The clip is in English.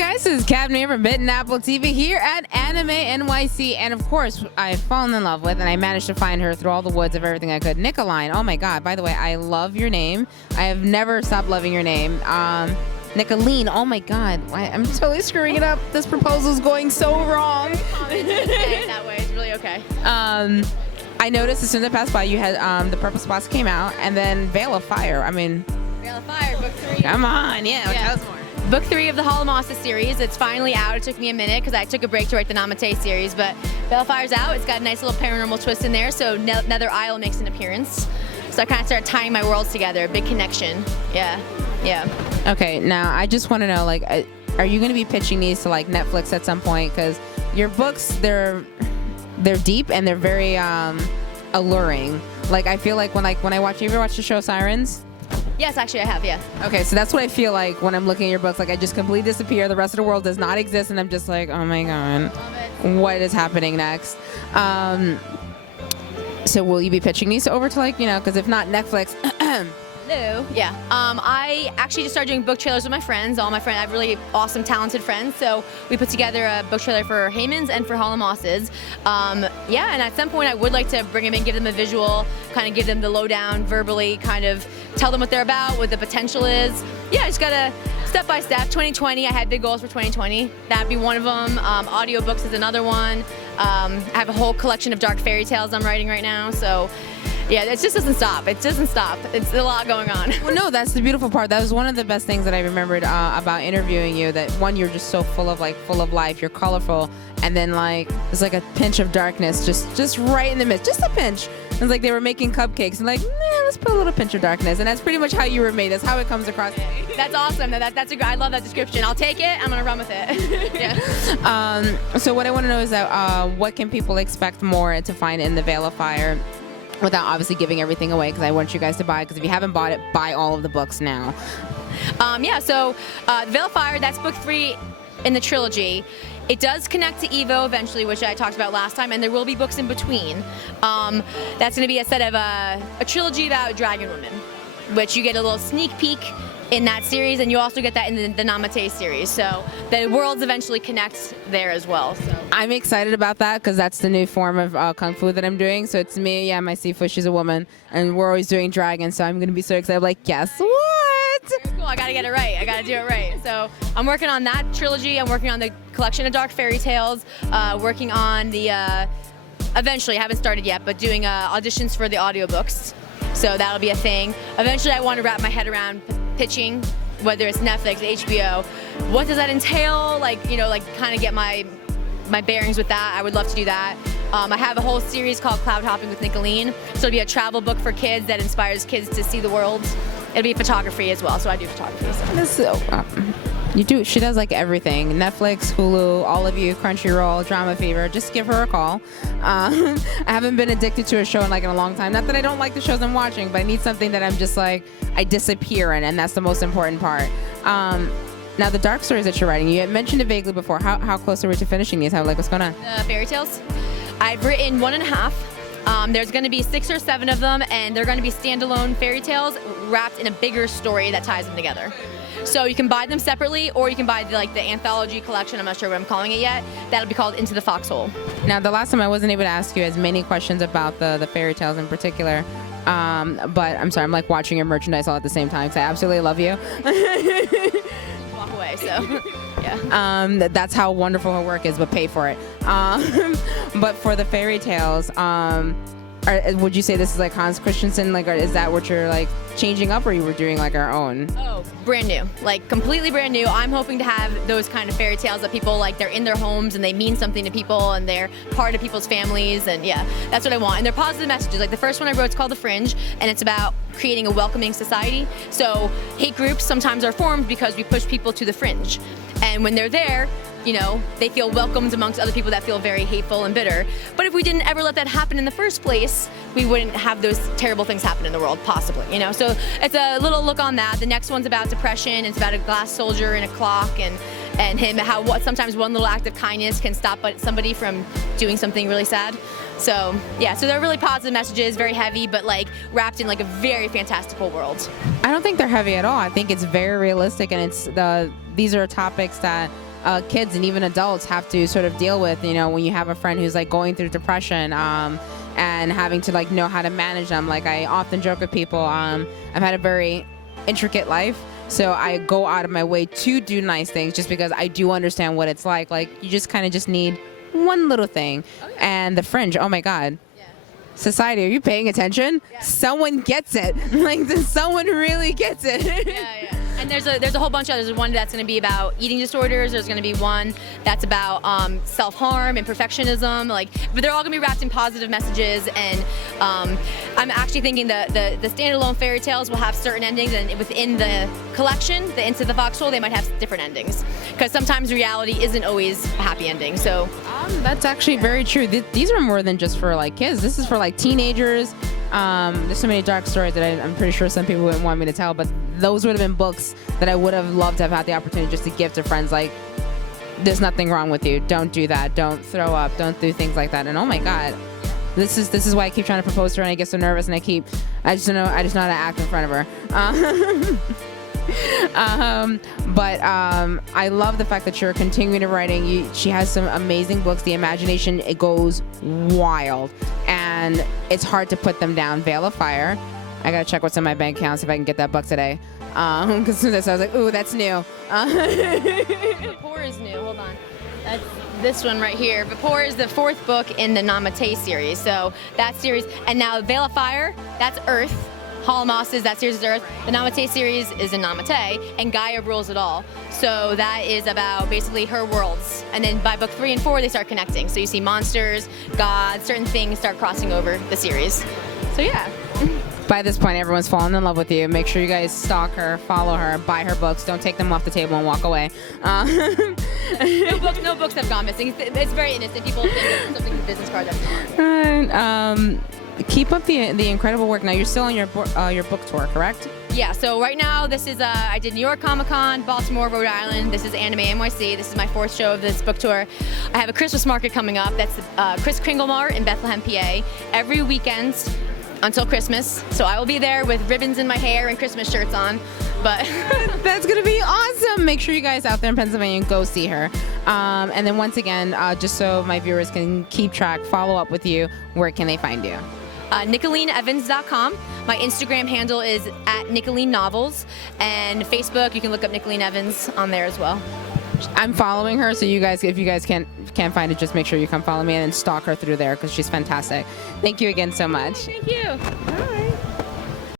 guys, this is Cadma from Bitten Apple TV here at Anime NYC, and of course, I've fallen in love with, and I managed to find her through all the woods of everything I could. Nicoline, oh my God! By the way, I love your name. I have never stopped loving your name. Nicoline, oh my God, I'm totally screwing it up. This proposal's going so wrong. Say it that way. It's really okay. I noticed as soon as I passed by, you had the Purple Spots came out, and then Veil of Fire. I mean, Veil of Fire, book 3. Come on, yeah. Tell us more. Book 3 of the Hall of Masa series. It's finally out. It took me a minute because I took a break to write the Namate series, but Veil of Fire's out. It's got a nice little paranormal twist in there, so Nether Isle makes an appearance. So I kind of started tying my worlds together. Big connection. Yeah. Okay, now I just want to know, like, are you going to be pitching these to like Netflix at some point? Because your books, they're deep and they're very alluring. Like, I feel like when I watch, you ever watch the show Sirens? Yes, actually I have, yeah. Okay, so that's what I feel like when I'm looking at your books. Like, I just completely disappear. The rest of the world does not exist, and I'm just like, oh my God, what is happening next? So will you be pitching these over to, like, because if not Netflix, Hello. Yeah. I actually just started doing book trailers with my friends. All my friends, I have really awesome, talented friends. So we put together a book trailer for Heyman's and for Hall of Mosses. Yeah, and at some point I would like to bring them in, give them a visual, kind of give them the lowdown verbally, kind of tell them what they're about, what the potential is. Yeah, I just gotta step by step. 2020, I had big goals for 2020. That'd be one of them. Audiobooks is another one. I have a whole collection of dark fairy tales I'm writing right now. So. Yeah, it just doesn't stop. It doesn't stop. It's a lot going on. Well, no, that's the beautiful part. That was one of the best things that I remembered about interviewing you. That one, you're just so full of life. You're colorful, and then like there's like a pinch of darkness, just right in the midst, just a pinch. It's like they were making cupcakes and like, let's put a little pinch of darkness, and that's pretty much how you were made. That's how it comes across. That's awesome. That's a good. I love that description. I'll take it. I'm gonna run with it. Yeah. So what I want to know is that what can people expect more to find in the Veil of Fire? Without obviously giving everything away, because I want you guys to buy it. Because if you haven't bought it, buy all of the books now. So Veil of Fire, that's book 3 in the trilogy. It does connect to Evo eventually, which I talked about last time, and there will be books in between. That's going to be a set of a trilogy about dragon women, which you get a little sneak peek in that series, and you also get that in the Namate series. So the worlds eventually connect there as well. So I'm excited about that because that's the new form of kung fu that I'm doing. So it's me, my Sifu, she's a woman, and we're always doing dragons. So I'm gonna be so excited. I'm like, guess what? Very cool. I gotta get it right. I gotta do it right. So I'm working on that trilogy. I'm working on the collection of dark fairy tales. Working on the eventually, I haven't started yet, but doing auditions for the audiobooks. So that'll be a thing. Eventually, I want to wrap my head around pitching, whether it's Netflix, HBO. What does that entail? Like, kind of get my bearings with that. I would love to do that. I have a whole series called Cloud Hopping with Nicoline. So it'll be a travel book for kids that inspires kids to see the world. It'll be photography as well, so I do photography. So. You do. She does like everything. Netflix, Hulu, all of you, Crunchyroll, Drama Fever. Just give her a call. I haven't been addicted to a show in a long time. Not that I don't like the shows I'm watching, but I need something that I'm just like, I disappear in, and that's the most important part. Now, the dark stories that you're writing, you had mentioned it vaguely before. How close are we to finishing these? What's going on? The fairy tales? I've written 1.5. There's going to be 6 or 7 of them, and they're going to be standalone fairy tales wrapped in a bigger story that ties them together. So you can buy them separately, or you can buy the anthology collection. I'm not sure what I'm calling it yet. That'll be called Into the Foxhole. Now, the last time I wasn't able to ask you as many questions about the fairy tales in particular, but I'm sorry, I'm like watching your merchandise all at the same time because I absolutely love you. Walk away, so yeah. That's how wonderful her work is, but pay for it. But for the fairy tales, would you say this is like Hans Christensen? Or is that what you're changing up, or you were doing our own? Oh, brand new, completely brand new. I'm hoping to have those kind of fairy tales that people they're in their homes and they mean something to people and they're part of people's families, and yeah, that's what I want. And they're positive messages. The first one I wrote is called The Fringe, and it's about creating a welcoming society. So hate groups sometimes are formed because we push people to the fringe, and when they're there, they feel welcomed amongst other people that feel very hateful and bitter. But if we didn't ever let that happen in the first place, we wouldn't have those terrible things happen in the world, possibly, So it's a little look on that. The next one's about depression. It's about a glass soldier and a clock, and him, sometimes one little act of kindness can stop somebody from doing something really sad. So yeah, so they're really positive messages, very heavy, but wrapped in a very fantastical world. I don't think they're heavy at all. I think it's very realistic, and these are topics that kids and even adults have to sort of deal with, you know, when you have a friend who's like going through depression, and having to like know how to manage them. Like I often joke with people, I've had a very intricate life, so I go out of my way to do nice things just because I do understand what it's like. Like you just kind of just need one little thing. Oh, yeah. And the fringe, oh my God. Yeah. Society, are you paying attention? Yeah. Someone gets it. Like someone really gets it. Yeah. And there's a whole bunch of others. There's one that's going to be about eating disorders. There's going to be one that's about self-harm and perfectionism. But they're all going to be wrapped in positive messages. And I'm actually thinking the standalone fairy tales will have certain endings, and within the collection, the Into the Foxhole, they might have different endings. Because sometimes reality isn't always a happy ending. So that's actually very true. These are more than just for like kids. This is for like teenagers. There's so many dark stories that I'm pretty sure some people wouldn't want me to tell, but those would have been books that I would have loved to have had the opportunity just to give to friends. Like, there's nothing wrong with you. Don't do that. Don't throw up. Don't do things like that. And oh my God, this is why I keep trying to propose to her, and I get so nervous, and I just know how to act in front of her. But I love the fact that you're continuing to writing. She has some amazing books. The imagination, it goes wild, and it's hard to put them down. Veil of Fire. I gotta check what's in my bank account, see if I can get that book today. Because as soon as I was like, ooh, that's new. Vapor is new. Hold on. That's this one right here. Vapor is the 4th book in the Namate series. So that series, and now Veil of Fire, that's Earth. Hall Mosses, that series is Earth. The Namate series is in Namate, and Gaia rules it all. So that is about basically her worlds. And then by book 3 and 4, they start connecting. So you see monsters, gods, certain things start crossing over the series. So yeah. By this point, everyone's fallen in love with you. Make sure you guys stalk her, follow her, buy her books. Don't take them off the table and walk away. No books have gone missing. It's very innocent. People think it's something in business cards. Keep up the incredible work. Now you're still on your book tour, correct? Yeah. So right now, this is I did New York Comic Con, Baltimore, Rhode Island. This is Anime NYC. This is my 4th show of this book tour. I have a Christmas market coming up. That's Chris Kringle Mart in Bethlehem, PA. Every weekend until Christmas. So I will be there with ribbons in my hair and Christmas shirts on. But that's gonna be awesome. Make sure you guys out there in Pennsylvania go see her. And then once again, just so my viewers can keep track, follow up with you, where can they find you? NicolineEvans.com. My Instagram handle is @NicolineNovels, and Facebook, you can look up Nicoline Evans on there as well. I'm following her, so you guys, if you guys can't find it, just make sure you come follow me and then stalk her through there because she's fantastic. Thank you again so much. Thank you. All right.